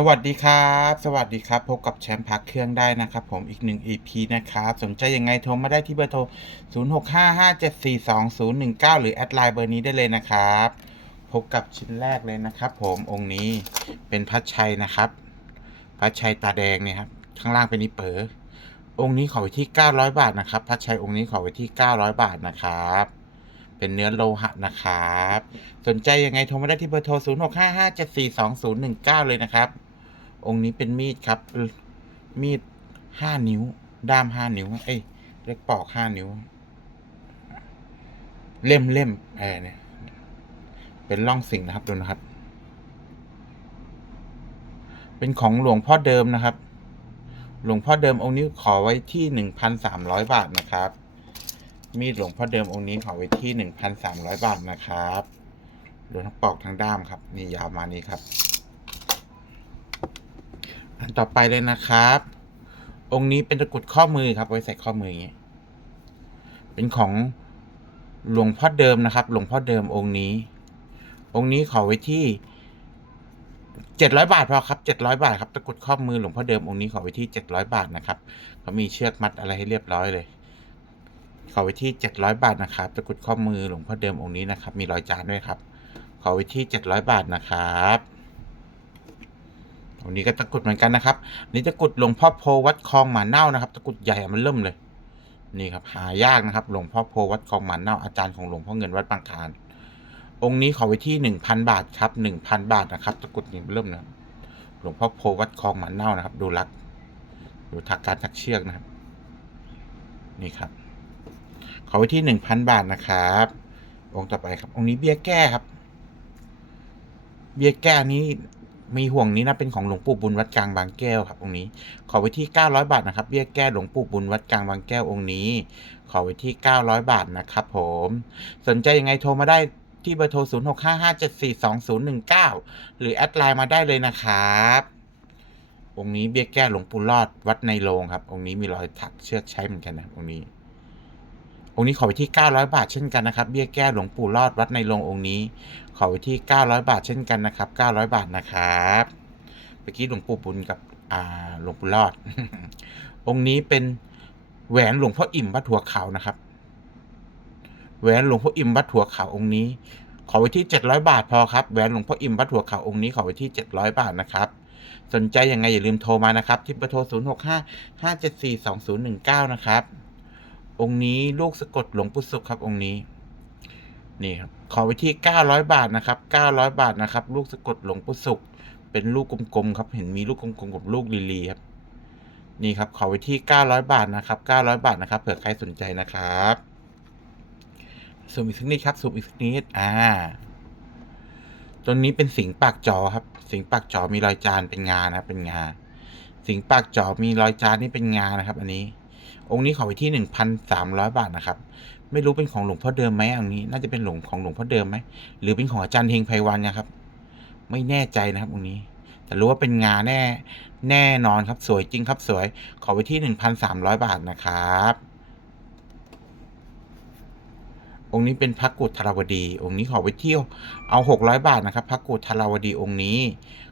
สวัสดีครับ สวัสดีครับ พบกับแชมป์พักเครื่องได้นะครับ ผมอีกหนึ่ง EP นะครับ สนใจยังไงโทรมาได้ที่เบอร์โทร 0655742019 หรือแอดไลน์เบอร์นี้ได้เลยนะครับ พบกับชิ้นแรกเลยนะครับ ผมองค์นี้เป็นพัชชัยนะครับ พัชชัยตาแดงเนี่ยครับข้างล่างเป็นนิเปอร์องค์นี้ขอไว้ที่ 900 บาทนะครับ พัชชัยองค์นี้ขอไว้ที่ 900 บาทนะครับเป็นเนื้อโลหะนะครับ สนใจยังไงโทรมาได้ที่เบอร์โทร 0655742019 เลยนะครับ องค์นี้เป็นมีดครับ มีด5นิ้ว ด้าม5นิ้ว เอ้ยเล็กปอก5นิ้ว เล่มเล่มเออเนี่ย เป็นร่องสิงนะครับดูนะครับ เป็นของหลวงพ่อเดิมนะครับ หลวงพ่อเดิมองค์นี้ขอไว้ที่1,300บาทนะครับ มีดหลวงพ่อเดิมองค์นี้ขอไว้ที่1,300บาทนะครับรวมทั้งปอกทั้งด้ามครับ นี่ยาวมานี้ครับ อันต่อไปเลยนะครับ องค์นี้เป็นตะกรุดข้อมือครับไว้ใส่ข้อมืออย่างนี้เป็นของหลวงพ่อเดิมนะครับ หลวงพ่อเดิมองค์นี้ องค์นี้ขอไว้ที่เจ็ดร้อยบาทพอครับเจ็ดร้อยบาทครับตะกรุดข้อมือหลวงพ่อเดิมองค์นี้ขอไว้ที่เจ็ดร้อยบาทนะครับเขามีเชือกมัดอะไรให้เรียบร้อยเลย ขอไว้ที่เจ็ดร้อยบาทนะครับตะกรุดข้อมือหลวงพ่อเดิมองค์นี้นะครับ มีรอยจานด้วยครับ ขอไว้ที่เจ็ดร้อยบาทนะครับ องค์นี้ก็ตะกรุดเหมือนกันนะครับนี่ตะกรุดหลวงพ่อโพวัดคลองหมาเน่านะครับ ตะกรุดใหญ่มันเริ่มเลย นี่ครับหายากนะครับ หลวงพ่อโพวัดคลองหมาเน่าอาจารย์ของหลวงพ่อเงินวัดบางคานองค์นี้ขอไว้ที่หนึ่งพันบาทครับหนึ่งพันบาทนะครับ ตะกรุดนี่เริ่มนะหลวงพ่อโพวัดคลองหมาเน่านะครับ ดูรัก ดูทักการทักเชือกนะครับ นี่ครับ ขอไว้ที่หนึ่งพันบาทนะครับ องค์ต่อไปครับ องค์นี้เบี้ยแก้ครับ เบี้ยแก้นี้ มีห่วงนี้นะเป็นของหลวงปู่บุญวัดกลางบางแก้วครับองค์นี้ ขอไว้ที่ 900 บาทนะครับเบี้ยแก้หลวงปู่บุญวัดกลางบางแก้วองค์นี้ ขอไว้ที่ 900 บาทนะครับผม สนใจยังไงโทรมาได้ที่เบอร์โทร 0655742019 หรือแอดไลน์มาได้เลยนะครับ องค์นี้เบี้ยแก้หลวงปู่รอดวัดในโรงครับ องค์นี้มีรอยถักเชือกใช้เหมือนกันนะองค์นี้ องค์นี้ขอไว้ที่ 900 บาทเช่นกันนะครับ เบี้ยแก้หลวงปู่รอดวัดในโรงองค์นี้ ขอไว้ที่ 900 บาทเช่นกันนะครับ 900 บาทนะครับเมื่อกี้หลวงปู่บุญกับอาหลวงปู่รอด องค์นี้เป็นแหวนหลวงพ่ออิ่มวัดหัวเขานะครับ แหวนหลวงพ่ออิ่มวัดหัวเขาองค์นี้ ขอไว้ที่ 700 บาทพอครับ แหวนหลวงพ่ออิ่มวัดหัวเขาองค์นี้ขอไว้ที่ 700 บาทนะครับสนใจยังไงอย่าลืมโทรมานะครับ ที่เบอร์โทร 065 574 2019 นะครับ องค์นี้ลูกสะกดหลวงปู่สุขครับองค์นี้ นี่ครับขอไว้ที่ 900 บาทนะครับ 900 บาทนะครับ ลูกสะกดหลวงปู่สุข เป็นลูกกลมๆครับ เห็นมีลูกกลมๆกับลูกลีลีครับ นี่ครับขอไว้ที่ 900 บาทนะครับ 900 บาทนะครับ เผื่อใครสนใจนะครับซูมอีกสักนิดครับซูมอีกสักนิดอ่าตัวนี้เป็นสิงห์ปากจอครับ สิงห์ปากจอมีรอยจานเป็นงานะครับเป็นงา สิงห์ปากจอมีรอยจานนี่เป็นงานะครับ อันนี้ องค์นี้ขอไว้ที่หนึ่งพันสามร้อยบาทนะครับ ไม่รู้เป็นของหลวงพ่อเดิมไหมอันนี้ น่าจะเป็นหลวงของหลวงพ่อเดิมไหมหรือเป็นของอาจารย์เฮงไพวันนะครับ ไม่แน่ใจนะครับองค์นี้ แต่รู้ว่าเป็นงาแน่แน่นอนครับสวยจริงครับสวย ขอไว้ที่หนึ่งพันสามร้อยบาทนะครับองค์นี้เป็นพระกุฎธารวดี องค์นี้ขอไว้ที่เอาหกร้อยบาทนะครับพระกุฎธารวดีองค์นี้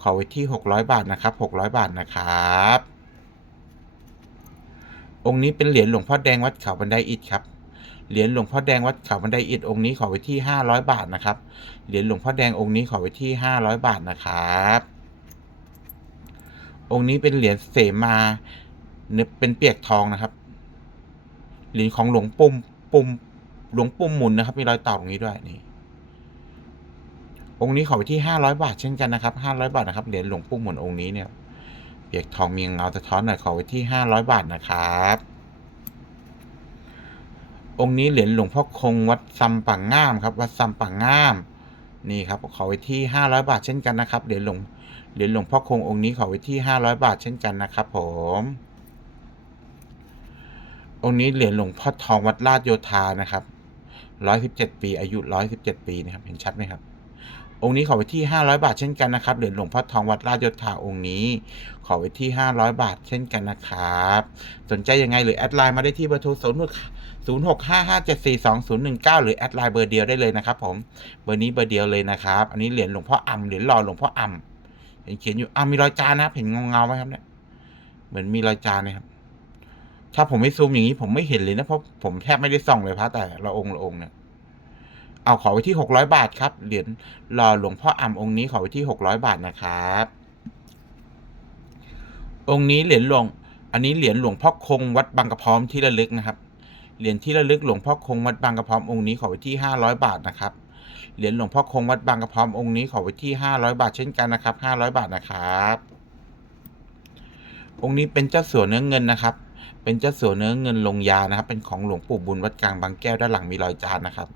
ขอไว้ที่หกร้อยบาทนะครับหกร้อยบาทนะครับ องค์นี้เป็นเหรียญหลวงพ่อแดงวัดเขาบันไดอิฐครับ เหรียญหลวงพ่อแดงวัดเขาบันไดอิฐองค์นี้ขอไว้ที่ห้าร้อยบาทนะครับ เหรียญหลวงพ่อแดงองค์นี้ขอไว้ที่ห้าร้อยบาทนะครับ องค์นี้เป็นเหรียญเสมาเนื้อเป็นเปียกทองนะครับ เหรียญของหลวงปุ่มปุ่มหลวงปุ่มหมุนนะครับ มีรอยต่อตรงนี้ด้วยนี่องค์นี้ขอไว้ที่ห้าร้อยบาทเช่นกันนะครับห้าร้อยบาทนะครับ เหรียญหลวงปุ่มหมุนองค์นี้เนี่ย เปียกทองมีเงาสะท้อนหน่อยขอไว้ที่ห้าร้อยบาทนะครับ องค์นี้เหรียญหลวงพ่อคงวัดซัมปังง่ามครับ วัดซัมปังง่าม นี่ครับขอไว้ที่ห้าร้อยบาทเช่นกันนะครับ เหรียญหลวงเหรียญหลวงพ่อคงองค์นี้ขอไว้ที่ห้าร้อยบาทเช่นกันนะครับ ผม องค์นี้เหรียญหลวงพ่อทองวัดลาดโยธานะครับร้อยสิบเจ็ดปีอายุร้อยสิบเจ็ดปีนะครับ เห็นชัดไหมครับ องค์นี้ขอไว้ที่ 500 บาทเช่นกันนะครับเหรียญหลวงพ่อทองวัดราชโยธาองค์นี้ ขอไว้ที่ 500 บาทเช่นกันนะครับ สนใจยังไงหรือแอดไลน์มาได้ที่เบอร์โทร0 6 5 5 7 4 2 0 1 9 หรือแอดไลน์เบอร์เดียวได้เลยนะครับผมเบอร์นี้เบอร์เดียวเลยนะครับ อันนี้เหรียญหลวงพ่ออ่ำเหรียญหล่อหลวงพ่ออ่ำเห็นเขียนอยู่อ่ามีรอยจานนะครับเห็นเงาเงาๆไหมครับเนี่ยเหมือนมีรอยจานเลยครับถ้าผมไม่ซูมอย่างนี้ผมไม่เห็นเลยนะเพราะผมแทบไม่ได้ส่องเลยพระแต่ละองค์ละองค์เนี่ย เอาขอไว้ที่หกร้อยบาทครับ เหรียญรอหลวงพ่ออ่ำองค์นี้ขอไว้ที่หกร้อยบาทนะครับ องค์นี้เหรียญหลวง อันนี้เหรียญหลวงพ่อคงวัดบางกระพร้อมที่ระลึกนะครับ เหรียญที่ระลึกหลวงพ่อคงวัดบางกระพร้อมองค์นี้ขอไว้ที่ห้าร้อยบาทนะครับ เหรียญหลวงพ่อคงวัดบางกระพร้อมองค์นี้ขอไว้ที่ห้าร้อยบาทเช่นกันนะครับห้าร้อยบาทนะครับองค์นี้เป็นเจ้าสัวเนื้อเงินนะครับ เป็นเจ้าสัวเนื้อเงินลงยานะครับ เป็นของหลวงปู่บุญวัดกลางบางแก้วด้านหลังมีรอยจานนะครับ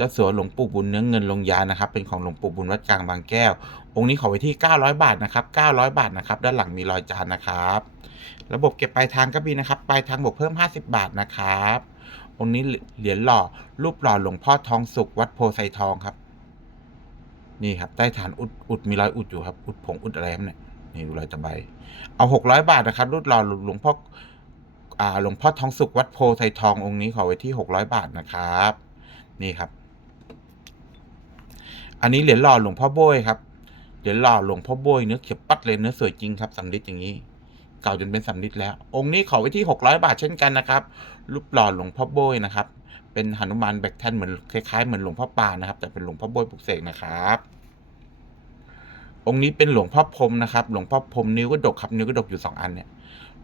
จ้าสัวหลวงปู่บุญเนื้อเงินลงยานะครับ เป็นของหลวงปู่บุญวัดกลางบางแก้ว องค์นี้ขอไว้ที่ 900 บาทนะครับ 900 บาทนะครับ ด้านหลังมีรอยจานนะครับ ระบบเก็บปลายทางก็มีนะครับ ปลายทางบวกเพิ่ม 50 บาทนะครับ องค์นี้เหรียญหล่อ รูปหล่อหลวงพ่อทองสุขวัดโพไซทองครับ นี่ครับ ใต้ฐานอุดอุดมีรอยอุดอยู่ครับ อุดผงอุดอะไรครับเนี่ย นี่ดูรอยตะไบ เอา 600 บาทนะครับ รูปหล่อหลวงพ่ออ่าหลวงพ่อทองสุขวัดโพไซทององค์นี้ขอไว้ที่ 600 บาทนะครับ นี่ครับ อันนี้เหรียญหล่อหลวงพ่อโบยครับ เหรียญหล่อหลวงพ่อโบยเนื้อเขียวปัดเลยเนื้อสวยจริงครับสำริดอย่างนี้ เก่าจนเป็นสำริดแล้ว องค์นี้ขอไว้ที่ 600 บาทเช่นกันนะครับ รูปหล่อหลวงพ่อโบยนะครับ เป็นหนุมานแบกแท่นเหมือนคล้ายๆเหมือนหลวงพ่อปานนะครับ แต่เป็นหลวงพ่อโบยปลุกเสกนะครับองค์นี้เป็นหลวงพ่อพรมนะครับ หลวงพ่อพรมนิ้วกระดกครับ นิ้วกระดกอยู่สองอันเนี่ย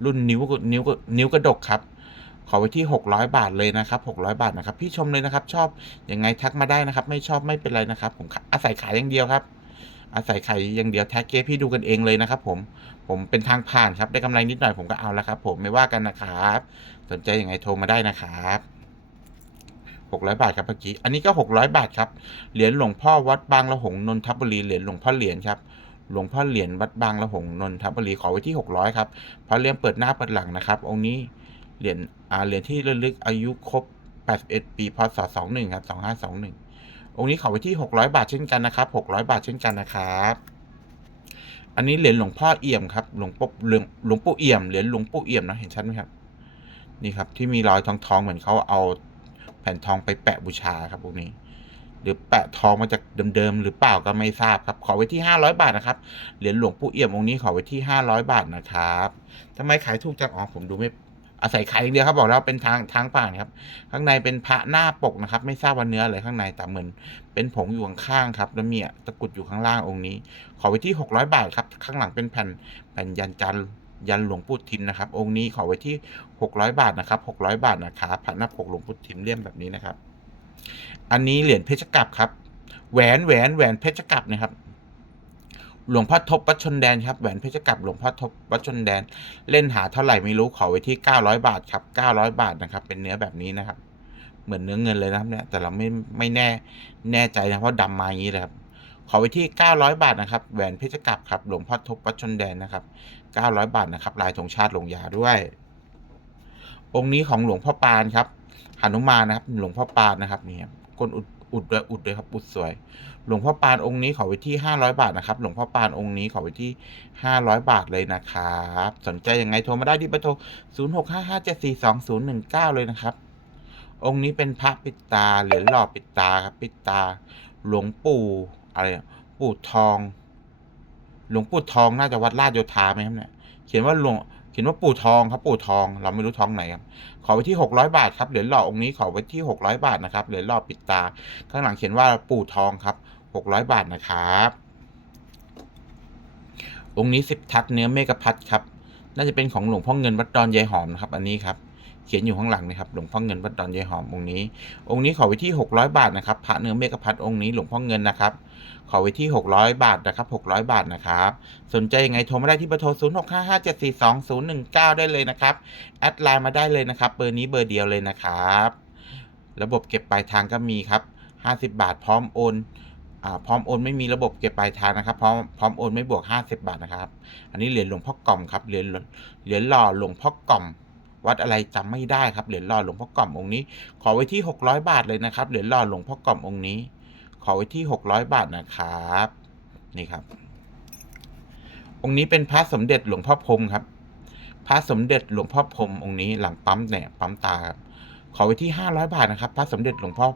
รุ่นนิ้วก็นิ้วก็นิ้วกระดกครับ ขอไว้ที่ 600 บาทเลยนะครับ 600 บาทนะครับ พี่ชมเลยนะครับ ชอบยังไงทักมาได้นะครับ ไม่ชอบไม่เป็นไรนะครับ ผมอาศัยขายอย่างเดียวครับ อาศัยขายอย่างเดียวแท็กเกพี่ดูกันเองเลยนะครับ ผมผมเป็นทางผ่านครับได้กำไรนิดหน่อยผมก็เอาแล้วครับ ผมไม่ว่ากันนะครับ สนใจยังไงโทรมาได้นะครับ600 บาทครับเมื่อกี้ อันนี้ก็ 600 บาทครับ เหรียญหลวงพ่อวัดบางละหงนนทบุรี เหรียญหลวงพ่อเหรียญครับ หลวงพ่อเหรียญวัดบางละหงนนทบุรี ขอไว้ที่ 600 ครับ พระเลี่ยมเปิดหน้าเปิดหลังนะครับ องค์นี้ เหรียญอ่าเหรียญที่ระลึกอายุครบ 81 ปี พศ 21 ครับ 2521 องค์นี้ขอไว้ที่ 600 บาทเช่นกันนะครับ 600 บาทเช่นกันนะครับ อันนี้เหรียญหลวงพ่อเอี่ยมครับ หลวงปู่หลวงหลวงปู่เอี่ยม เหรียญหลวงปู่เอี่ยมนะเห็นชัดไหมครับ นี่ครับที่มีรอยทองทองเหมือนเขาเอาแผ่นทองไปแปะบูชาครับพวกนี้ หรือแปะทองมาจากเดิมๆหรือเปล่าก็ไม่ทราบครับ ขอไว้ที่ 500 บาทนะครับ เหรียญหลวงปู่เอี่ยมองค์นี้ขอไว้ที่ 500 บาทนะครับทำไมขายถูกจังอ๋อผมดูไม่ อาศัยขายอย่างเดียวครับบอกแล้วเป็นทางทางผ่านครับ ข้างในเป็นพระหน้าปกนะครับ ไม่ทราบว่าเนื้ออะไรข้างในแต่เหมือนเป็นผงอยู่ข้างๆครับ แล้วมีตะกุดอยู่ข้างล่างองค์นี้ ขอไว้ที่ 600 บาทครับ ข้างหลังเป็นแผ่นแผ่นยันจันทร์ยันหลวงปู่ทิมนะครับ องค์นี้ขอไว้ที่ 600 บาทนะครับ 600 บาทนะครับพระหน้าปกหลวงปู่ทิมเลี่ยมแบบนี้นะครับ อันนี้เหรียญเพชรกลับครับ แหวนแหวนแหวนเพชรกลับนะครับ หลวงพ่อทบวัดชนแดนครับแหวนเพชรกลับหลวงพ่อทบวัดชนแดน เล่นหาเท่าไหร่ไม่รู้ขอไว้ที่ 900 บาทครับ 900 บาทนะครับ เป็นเนื้อแบบนี้นะครับ เหมือนเนื้อเงินเลยนะครับเนี่ยแต่เราไม่ไม่แน่แน่ใจนะเพราะดำมาอย่างนี้เลยครับขอไว้ที่ 900 บาทนะครับแหวนเพชรกลับครับหลวงพ่อทบวัดชนแดนนะครับ 900 บาทนะครับ ลายธงชาติลงยาด้วย องค์นี้ของหลวงพ่อปานครับหนุมานนะครับ หลวงพ่อปานนะครับนี่ครับก้นอุด อุดด้วยอุดด้วยครับอุดสวย หลวงพ่อปานองค์นี้ขอไว้ที่ 500 บาทนะครับ หลวงพ่อปานองค์นี้ขอไว้ที่ 500 บาทเลยนะครับ สนใจยังไงโทรมาได้ที่เบอร์โทร0655742019 เลยนะครับ องค์นี้เป็นพระปิดตาเหรียญหล่อปิดตาครับปิดตา หลวงปู่อะไรปู่ทอง หลวงปู่ทองน่าจะวัดลาดโยธาไหมครับเนี่ยเขียนว่าหลวงเขียนว่าปู่ทองครับปู่ทอง เราไม่รู้ทองไหนครับ ขอไว้ที่ 600 บาทครับเหรียญหล่อองค์นี้ขอไว้ที่ 600 บาทนะครับเหรียญหล่อปิดตา ข้างหลังเขียนว่าปู่ทองครับ 600 บาทนะครับ องค์นี้สิบทัศเนื้อเมกะพัดครับ น่าจะเป็นของหลวงพ่อเงินวัดดอนยายหอมนะครับ อันนี้ครับ เขียนอยู่ข้างหลังนะครับหลวงพ่อเงินวัดดอนยายหอมองค์นี้ องค์นี้ขอไว้ที่ 600 บาทนะครับพระเนื้อเมกพัดองค์นี้หลวงพ่อเงินนะครับขอไว้ที่ 600 บาทนะครับ600 บาทนะครับสนใจยังไงโทรมาได้ที่เบอร์โทร 0655742019 ได้เลยนะครับแอดไลน์มาได้เลยนะครับเบอร์นี้เบอร์เดียวเลยนะครับ ระบบเก็บปลายทางก็มีครับ 50 บาทพร้อมโอนพร้อมโอนไม่มีระบบเก็บปลายทางนะครับพร้อมพร้อมโอนไม่บวก 50 บาทนะครับ อันนี้เหรียญหลวงพ่อกล่อมครับเหรียญเหรียญหล่อหลวงพ่อกล่อม วัดอะไรจำไม่ได้ครับเหรียญหล่อหลวงพ่อกล่อมองค์นี้ ขอไว้ที่ 600 บาทเลยนะครับเหรียญหล่อหลวงพ่อกล่อมองค์นี้ ขอไว้ที่ 600 บาทนะครับนี่ครับ องค์นี้เป็นพระสมเด็จหลวงพ่อพรมครับ พระสมเด็จหลวงพ่อพรมองค์นี้หลังปั๊มเนี่ยปั๊มตาครับขอไว้ที่ 500 บาทนะครับ พระสมเด็จหลวงพ่อ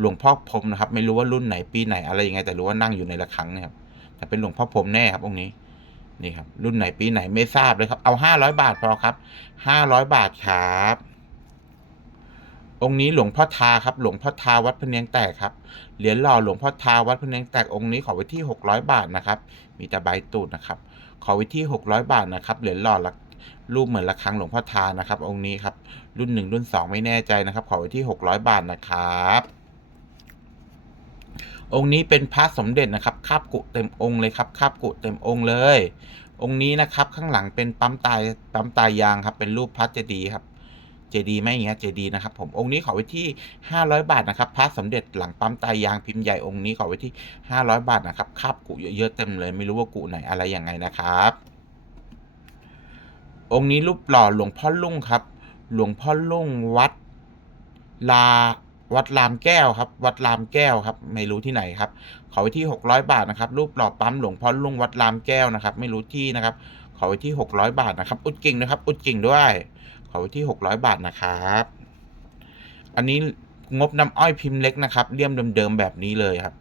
หลวงพ่อพรมนะครับ ไม่รู้ว่ารุ่นไหนปีไหนอะไรยังไงแต่รู้ว่านั่งอยู่ในระฆังเนี่ยครับแต่เป็นหลวงพ่อพรมแน่ครับองค์นี้ นี่ครับรุ่นไหนปีไหนไม่ทราบเลยครับ เอาห้าร้อยบาทพอครับห้าร้อยบาทครับองค์นี้หลวงพ่อทาครับ หลวงพ่อทาวัดพเนียงแตกครับเหรียญหล่อหลวงพ่อทาวัดพเนียงแตกองค์นี้ขอไว้ที่หกร้อยบาทนะครับ มีแต่ใบตูดนะครับ ขอไว้ที่หกร้อยบาทนะครับเหรียญหล่อละรูปเหมือนระฆังหลวงพ่อทานะครับ องค์นี้ครับรุ่นหนึ่งรุ่นสองไม่แน่ใจนะครับ ขอไว้ที่หกร้อยบาทนะครับ องค์นี้เป็นพระสมเด็จนะครับคาบกุเต็มองค์เลยครับคาบกุเต็มองค์เลย องค์นี้นะครับข้างหลังเป็นปั๊มตายปั๊มตายยางครับเป็นรูปพระเจดีย์ครับเจดีย์ไม่อย่างเงี้ยเจดีย์นะครับผมองค์นี้ขอไว้ที่ 500 บาทนะครับพระสมเด็จหลังปั๊มตายยางพิมพ์ใหญ่องค์นี้ขอไว้ที่ 500 บาทนะครับคาบกุเยอะๆเต็มเลย ไม่รู้ว่ากุไหนอะไรยังไงนะครับองค์นี้รูปหล่อหลวงพ่อลุ่งครับ หลวงพ่อลุ่งวัดลา วัดรามแก้วครับ วัดรามแก้วครับ ไม่รู้ที่ไหนครับ ขอไว้ที่ 600 บาทนะครับ รูปหล่อปั๊มหลวงพ่อลุ่งวัดรามแก้วนะครับ ไม่รู้ที่นะครับ ขอไว้ที่ 600 บาทนะครับ อุดกิ่งนะครับ อุดกิ่งด้วย ขอไว้ที่ 600 บาทนะครับ อันนี้งบน้ำอ้อยพิมพ์เล็กนะครับเลี่ยมเดิมๆแบบนี้เลยครับ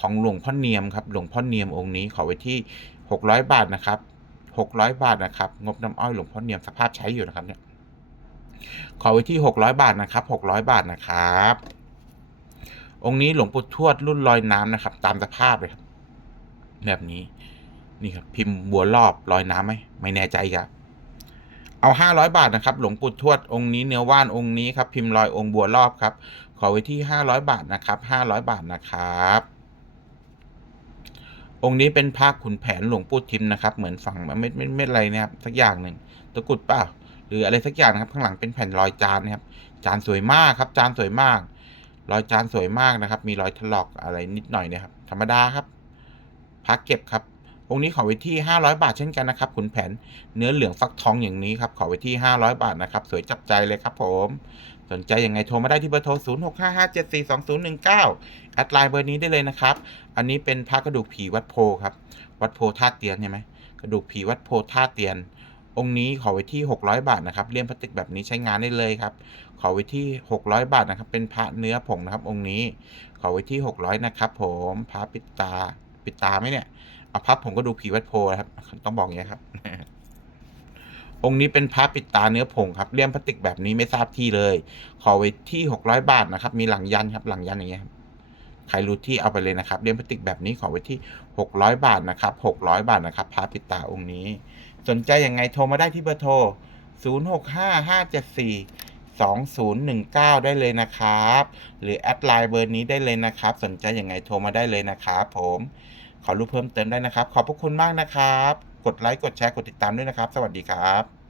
ของหลวงพ่อเนียมครับ หลวงพ่อเนียมองค์นี้ ขอไว้ที่ 600 บาทนะครับ 600 บาทนะครับ งบน้ำอ้อยหลวงพ่อเนียมสภาพใช้อยู่นะครับเนี่ย ขอไว้ที่ 600 บาทนะครับ 600 บาทนะครับ องค์นี้หลวงปู่ทวดรุ่นลอยน้ำนะครับ ตามสภาพเลยครับแบบนี้นี่ครับ พิมพ์บัวรอบลอยน้ำไหมไม่แน่ใจครับเอา 500 บาทนะครับ หลวงปู่ทวดองค์นี้เนื้อว่านองค์นี้ครับ พิมพ์ลอยองค์บัวรอบครับ ขอไว้ที่ 500 บาทนะครับ 500 บาทนะครับ องค์นี้เป็นพระขุนแผนหลวงปู่ทิมนะครับ เหมือนฝั่งเม็ดเม็ดเม็ดอะไรเนี่ยครับสักอย่างหนึ่งตะกุดเปล่า รืออะไรสักอย่างนะครับ ข้างหลังเป็นแผ่นรอยจานนะครับ จานสวยมากครับ จานสวยมาก รอยจานสวยมากนะครับ มีรอยถลอกอะไรนิดหน่อยนะครับ ธรรมดาครับพักเก็บครับองค์นี้ขอไว้ที่ 500 บาทเช่นกันนะครับขุนแผนเนื้อเหลืองฟักทองอย่างนี้ครับขอไว้ที่ 500 บาทนะครับ สวยจับใจเลยครับผม สนใจยังไงโทรมาได้ที่เบอร์โทร 0 6 5 5 7 4 2 0 1 9แอดไลน์เบอร์นี้ได้เลยนะครับ อันนี้เป็นพระกระดูกผีวัดโพครับ วัดโพท่าเตียนใช่ไหมกระดูกผีวัดโพท่าเตียน องค์นี้ขอไว้ที่ 600 บาทนะครับเลี่ยมพลาสติกแบบนี้ใช้งานได้เลยครับขอไว้ที่ 600 บาทนะครับ เป็นพระเนื้อผงนะครับ องค์นี้ขอไว้ที่ 600 นะครับ ผมพระปิดตาปิดตาไหมเนี่ยเอาพระผมก็ดูผีวัดโพนะครับ ต้องบอกอย่างนี้ยครับ องค์นี้เป็นพระปิดตาเนื้อผงครับเลี่ยมพลาสติกแบบนี้ไม่ทราบที่เลย ขอไว้ที่ 600 บาทนะครับ มีหลังยันครับ หลังยันอย่างเงี้ยครับใครรู้ที่เอาไปเลยนะครับเลี่ยมพลาสติกแบบนี้ขอไว้ที่ 600 บาทนะครับ 600 บาทนะครับพระปิดตาองค์นี้ สนใจยังไงโทรมาได้ที่เบอร์โทร 065574 2019 ได้เลยนะครับ หรือแอดไลน์เบอร์นี้ได้เลยนะครับ สนใจยังไงโทรมาได้เลยนะครับผม ขอรู้เพิ่มเติมได้นะครับ ขอบพระคุณมากนะครับ กดไลค์ กดแชร์ กดติดตามด้วยนะครับ สวัสดีครับ